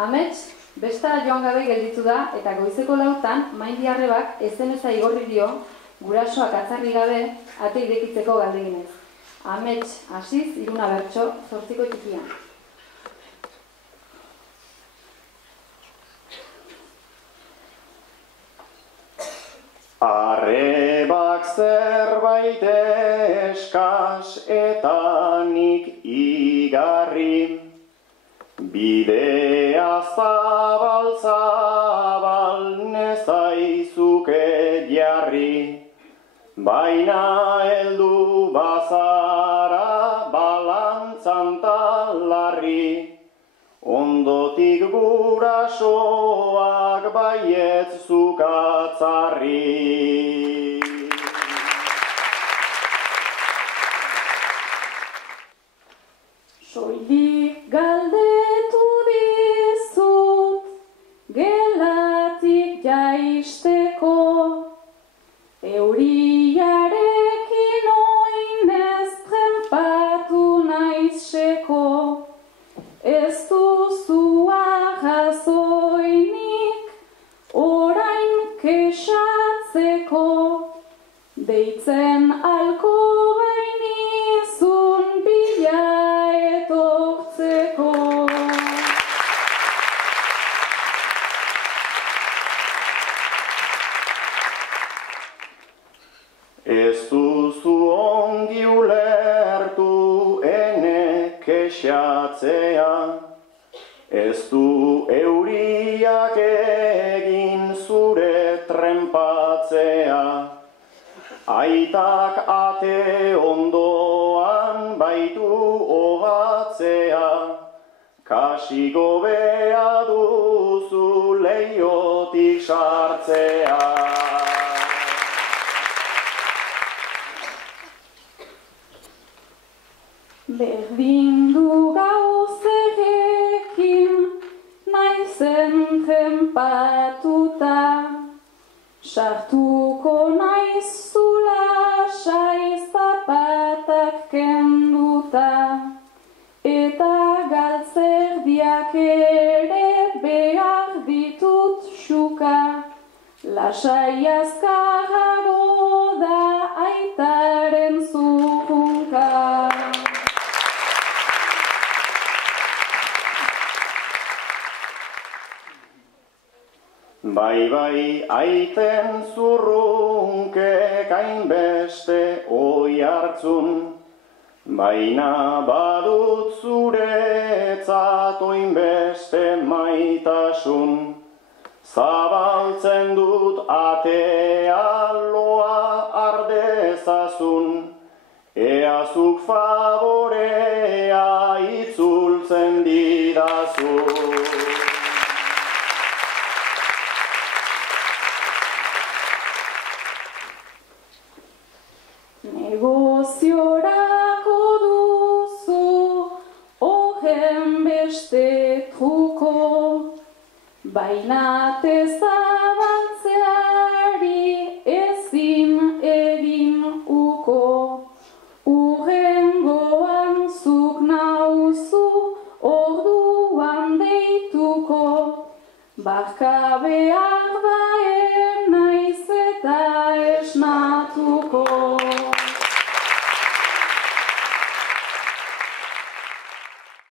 Amets, besta joan gabe gelditu da eta goizeko 4 maindi arrebak SMS-a igorri dio gurasoak atzarri gabe ate irekitzeko galdeginez. Amets, hasiz, 3 bertso, 8ko txikian. Arrebak zerbait eskas eta nik igarri, bidea zabal nezaizuke jarri, baina heldu bazara balantzan talarri, ondotik gurasoak baietz zukatzarri. Soilik galdetu dizut, gelatik jaisteko, euriarekin oinez trenpatu naizseko, ez duzu arrazoinik orain kexatzeko, deitzen alko bainizun bila etortzeko. Ez duzu ongi ulertu ene kexatzea, ez du euriak egin zure trenpatzea, aitak ate ondoan baitu ohatzea, kasi gobea duzu leiotik sartzea. Berdin du gauzekin naizen trenpatuta, sartuko naizula sai zapatak kenduta, eta galtzerdiak ere behar ditut xuka, lasai azkarrago da aitaren zurrunka. Bai, aiten zurrunkek hainbeste oi hartzun, baina badut zuretzat oinbeste maitasun, zabaltzen dut atea loa ardezazun, eazuk favorea itzultzen didazun. Negoziorako duzu horren beste truko, baina tezabaltzeari ezin egin uko, urrengoan zuk nauzu orduan deituko, barka behar